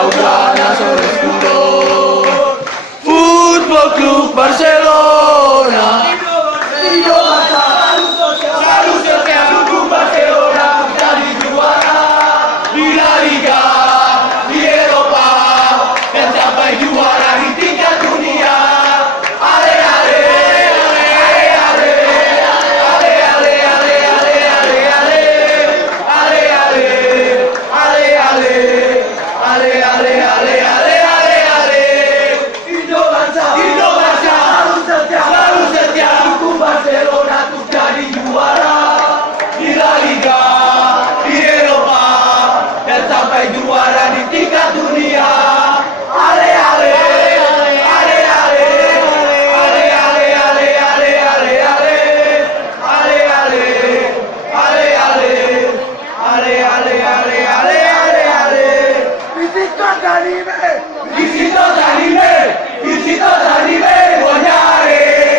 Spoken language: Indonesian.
blaugrana sobre escudo. Fútbol Club Barcelona. Jadi juara di La Liga, di Eropa, dan sampai juara di tingkat dunia. Ale ale ale ale ale ale ale ale ale ale ale ale ale ale ale ale. Indo Barca selalu setia dukung Barcelona untuk jadi juara di La Liga, di Eropa, dan sampai juara di tingkat dunia. Ale ale ale ale ale ale ale ale ale ale ale ale ale ale ale ale. Visito Anime.